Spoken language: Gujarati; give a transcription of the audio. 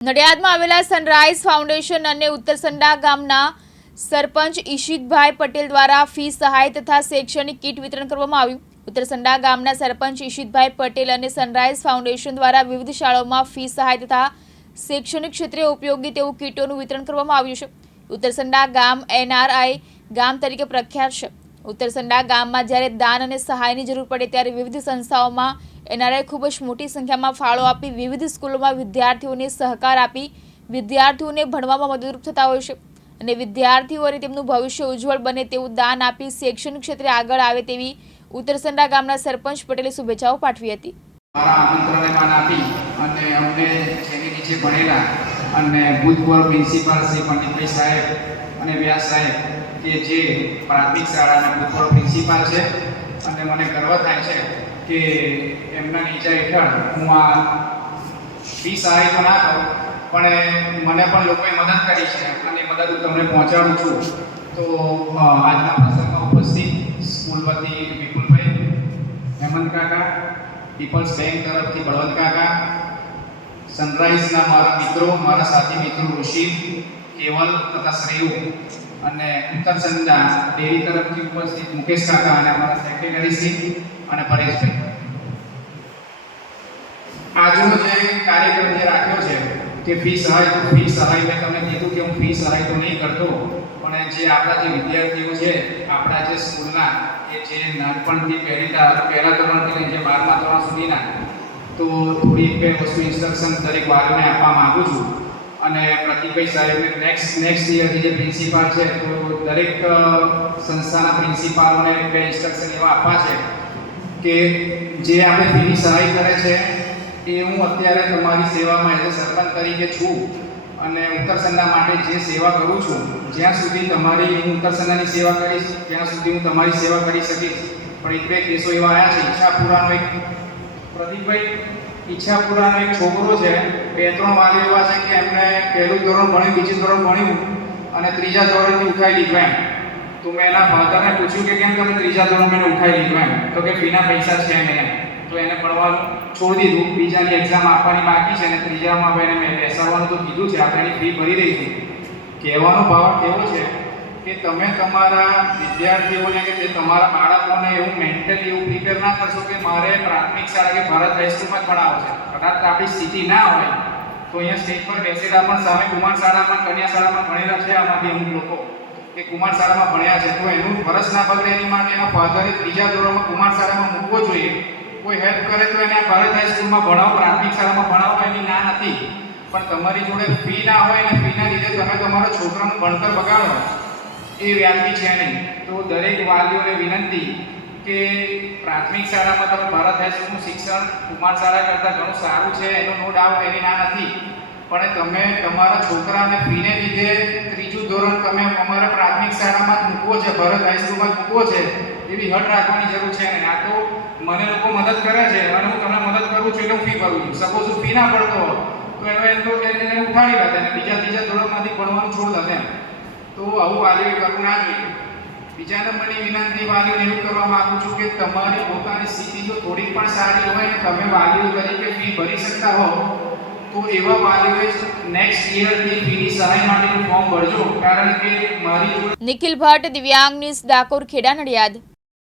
નડિયાદમાં આવેલા સનરાઈઝ ફાઉન્ડેશન અને ઉત્તરસંડા ગામના સરપંચ ઈશિતભાઈ પટેલ દ્વારા ફી સહાય તથા શૈક્ષણિક કીટ વિતરણ કરવામાં આવ્યું. ઉત્તરસંડા ગામના સરપંચ ઈશિતભાઈ પટેલ અને સનરાઈઝ ફાઉન્ડેશન દ્વારા વિવિધ શાળાઓમાં ફી સહાય તથા શૈક્ષણિક ક્ષેત્રે ઉપયોગી તેવું કીટોનું વિતરણ કરવામાં આવ્યું છે. ઉત્તરસંડા ગામ એનઆરઆઈ ગામ તરીકે પ્રખ્યાત છે. ઉત્તરસંડા ગામમાં જ્યારે દાન અને સહાયની જરૂર પડે ત્યારે વિવિધ સંસ્થાઓમાં એનઆરઆઈ ખૂબ જ મોટી સંખ્યામાં ફાળો આપી વિવિધ સ્કૂલોમાં વિદ્યાર્થીઓને સહકાર આપી વિદ્યાર્થીઓને ભણવામાં મદદરૂપ થતા હોય છે. અને વિદ્યાર્થીઓને તેમનું ભવિષ્ય ઉજ્જવળ બને તેવું દાન આપી શૈક્ષણિક ક્ષેત્રે આગળ આવે તેવી ઉત્તરસંડા ગામના સરપંચ પટેલે શુભેચ્છાઓ પાઠવી હતી. અને ભૂતપૂર્વ પ્રિન્સિપાલ શ્રી પંડિતભાઈ સાહેબ અને વ્યાસ સાહેબ, કે જે પ્રાથમિક શાળાના ભૂતપૂર્વ પ્રિન્સિપાલ છે અને મને ગર્વ થાય છે કે એમના નીચે હેઠળ હું આ ફી સહાય તો ના કરું પણ મને પણ લોકોએ મદદ કરી છે અને મદદ હું તમને પહોંચાડું છું. તો આજના પ્રસંગમાં ઉપસ્થિત સ્કૂલ વતી વિપુલભાઈ, હેમંત કાકા, પીપલ્સ બેંક તરફથી બળવંત કાકા, સનરાઈઝના મારા મિત્રો, મારા સાથી મિત્રો ઋષિ, કેવલ તથા શ્રેયુ અને ઉત્તર સંધા ડેરી તરફથી ઉપસ્થિત મુકેશ કાકા અને અમારા સેક્રેટરી શ્રી અને પરેશભાઈ આજનો જે કાર્યક્રમ જે રાખ્યો છે, કે ફી સહાય ફી સહાય મેં તમને કીધું કે હું ફી સહાય તો નહીં કરતો, પણ જે આપણા જે વિદ્યાર્થીઓ છે, આપણા જે સ્કૂલના કે જે નાનપણથી પહેલી પહેલા ધોરણથી જે બારમા ધોરણ સુધીના, તો થોડી બે વસ્તુ ઇન્સ્ટ્રક્શન દરેક વાલીઓને આપવા માગું છું. અને પ્રતિકભાઈ સાહેબને નેક્સ્ટ નેક્સ્ટ યરની જે પ્રિન્સિપાલ છે, તો દરેક સંસ્થાના પ્રિન્સિપાલોને બે ઇન્સ્ટ્રક્શન એવા આપવા છે. કે જે આપણે ફીની સહાય કરે છે, એ હું અત્યારે તમારી સેવામાં એઝ સરપંચ તરીકે છું અને ઉત્તરસંડા માટે જે સેવા કરું છું, જ્યાં સુધી તમારી, હું ઉત્તરસંડાની સેવા કરીશ, ત્યાં સુધી હું તમારી સેવા કરી શકીશ. પણ એક બે કેસો એવા આવ્યા છે, ઈચ્છાપુરાનો એક પ્રદીપભાઈ, ઈચ્છાપુરાનો એક છોકરો છે, બે ત્રણ વાલીઓ એવા છે કે એમને પહેલું ધોરણ ભણ્યું, બીજું ધોરણ ભણ્યું અને ત્રીજા ધોરણથી ઉઠાઈ લીધું એમ. તો મેં એના ફાધરને પૂછ્યું કે કેમ તમે ત્રીજા ધોરણ મેં ઉઠાવી લીધું એમ. તો કે ફીના પૈસા છે નહીં તો એને ભણવાનું છોડી દીધું. બીજાની એક્ઝામ આપવાની બાકી છે અને ત્રીજામાં હવે એને મેં બેસાડવાનું તો કીધું છે. આપણે એની ફી ભરી દઈશું. કહેવાનો ભાવ એવો છે કે તમે તમારા વિદ્યાર્થીઓને કે જે તમારા બાળકોને એવું મેન્ટલી એવું પ્રિપેર ના કરશો કે મારે પ્રાથમિક શાળા કે ભારત હાઈસ્કૂલમાં જ ભણાવો છે. કદાચ આપણી સ્થિતિ ના હોય. તો અહીંયા સ્ટેજ પર બેસેલા પણ સામે કુમાર શાળામાં, કન્યા શાળામાં ભણેલા છે આમાંથી અમુક લોકો. કે કુમાર શાળામાં ભણ્યા છે, તો એનું વર્ષ ના બગડે એની માટે એના ફાધરે ત્રીજા ધોરણમાં કુમાર શાળામાં મૂકવો જોઈએ. કોઈ હેલ્પ કરે તો એને ભારત હાઈસ્કૂલમાં ભણાવો, પ્રાથમિક શાળામાં ભણાવો, એની ના નથી. પણ તમારી જોડે ફી ના હોય અને ફીના લીધે તમે તમારા છોકરાનું ભણતર બગાડો. એ વ્યાજબી છે નહીં. તો દરેક વાલીઓને વિનંતી કે પ્રાથમિક શાળામાં તમે ભારત હાઈસ્કૂલનું શિક્ષણ કુમાર શાળા કરતાં ઘણું સારું છે, એનો નો ડાઉટ એની ના નથી. પણ તમે તમારા છોકરાને ફીને લીધે ત્રીજું ધોરણ તમે અમારા પ્રાથમિક શાળામાં જ મૂકવો છે, ભરત હાઈસ્કૂલમાં મૂકવો છે, એવી હટ રાખવાની જરૂર છે ને આ તો મને લોકો મદદ કરે છે અને હું તમને મદદ કરું છું એટલે હું ફી ભરું છું. સપોઝ હું ફી ના ભરતો તો એનો એમ તો એને ઉઠાડી લાતે અને બીજા ત્રીજા ધોરણમાંથી ભણવાનું છોડ દે તો આવું વાલીઓ કરવું ના જોઈએ. બીજા નંબરની વિનંતી વાલીઓને એવું કરવા માંગુ છું કે તમારી પોતાની સ્થિતિ જો થોડી પણ સારી હોય ને તમે વાલીઓ તરીકે ફી ભરી શકતા હો તો એવા વાલીઓએ નેક્સ્ટ યરથી ફીની સહાય માટેનું ફોર્મ ભરજો. કારણ કે મારી નિખિલ ભટ્ટ, દિવ્યાંગ ન્યૂઝ ડાકોર ખેડા નડિયાદ